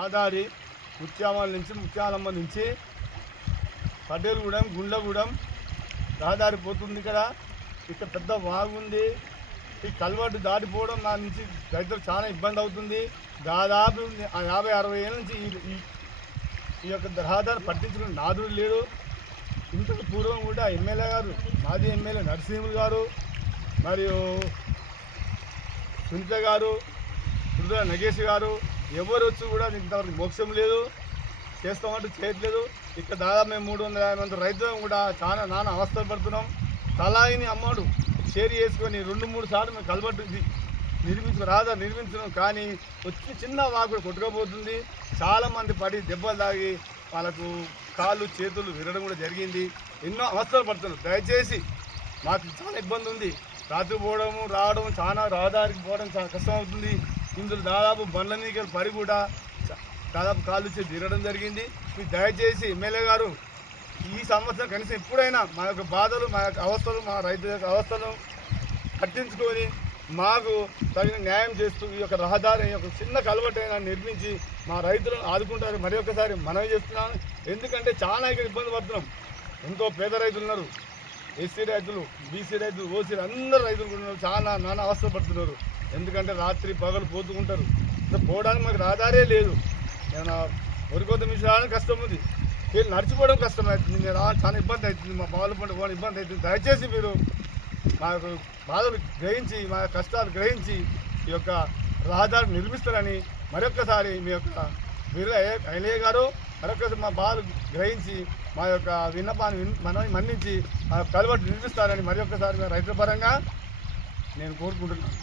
ఆదారి ముత్యామాల నుంచి ముత్యాలమ్మ నుంచి పటేలుగూడెం గుండ్లగూడెం రహదారి పోతుంది ఇక్కడ ఇక్కడ పెద్ద వాగుంది ఈ కల్వర్టు దాటిపోవడం నా నుంచి రైతులకు చాలా ఇబ్బంది అవుతుంది. దాదాపు యాభై అరవై ఏళ్ళ నుంచి ఈ- ఈ యొక్క రహదారి పట్టించిన నాదుడు లేడు. ఇంతకు పూర్వం కూడా ఎమ్మెల్యే గారు మాజీ ఎమ్మెల్యే నరసింహులు గారు మరియు సునీత గారు సునీత నగేష్ గారు ఎవరు వచ్చి కూడా ఇంతవరకు మోక్షం లేదు చేస్తామంటే చేయట్లేదు. ఇక్కడ దాదాపు మేము మూడు వందల యాభై మంది రైతులు కూడా చాలా నాన్న అవస్థలు పడుతున్నాం. తలాయిని అమ్మాడు షేర్ చేసుకొని రెండు మూడు సార్లు మేము కలబట్టు ఇది నిర్మించు రాదా నిర్మించడం కానీ వచ్చి చిన్న వాకు కొట్టుకపోతుంది. చాలామంది పడి దెబ్బలు తాగి వాళ్ళకు కాళ్ళు చేతులు విరగడం కూడా జరిగింది. ఎన్నో అవస్థలు పడుతున్నారు దయచేసి మాకు చాలా ఇబ్బంది ఉంది. రాత్రి పోవడము రావడం చాలా రహదారికి పోవడం చాలా కష్టం అవుతుంది. ఇందులో దాదాపు బండ్ల నీళ్ళు పడి కూడా దాదాపు కాళ్ళు చేసి తిరగడం జరిగింది. మీరు దయచేసి ఎమ్మెల్యే గారు ఈ సంవత్సరం కనీసం ఎప్పుడైనా మా యొక్క బాధలు మా యొక్క అవస్థలు మా రైతుల యొక్క అవస్థలు పట్టించుకొని మాకు తగిన న్యాయం చేస్తూ ఈ యొక్క రహదారి యొక్క చిన్న కలవటైనా నిర్మించి మా రైతులను ఆదుకుంటారు. మరి ఒకసారి మనవి చేస్తున్నాను. ఎందుకంటే చాలా ఇక్కడ ఇబ్బంది పడుతున్నాం. ఎంతో పేద రైతులు ఉన్నారు. ఎస్సీ రైతులు బీసీ రైతులు ఓసీ అందరు రైతులు కూడా ఉన్నారు. చాలా నానా అవస్థ పడుతున్నారు. ఎందుకంటే రాత్రి పగలు పోతుకుంటారు పోవడానికి మాకు రాదారే లేదు. నేను వరికోత మిషన్ కష్టం ఉంది. వీళ్ళు నడిచిపోవడం కష్టం అవుతుంది రా- చాలా ఇబ్బంది అవుతుంది. మా బాలు పంట పోవడం ఇబ్బంది అవుతుంది. దయచేసి మీరు మా యొక్క బాధలు గ్రహించి మా కష్టాలు గ్రహించి ఈ యొక్క రహదారి నిర్మిస్తారని మరొక్కసారి మీ యొక్క వీరు ఐలయ్య గారు మరొకసారి మా బాధలు గ్రహించి మా యొక్క విన్నపాన్ని మనల్ని మన్నించి మా యొక్క నిర్మిస్తారని మరొకసారి రైతుల పరంగా నేను కోరుకుంటున్నాను.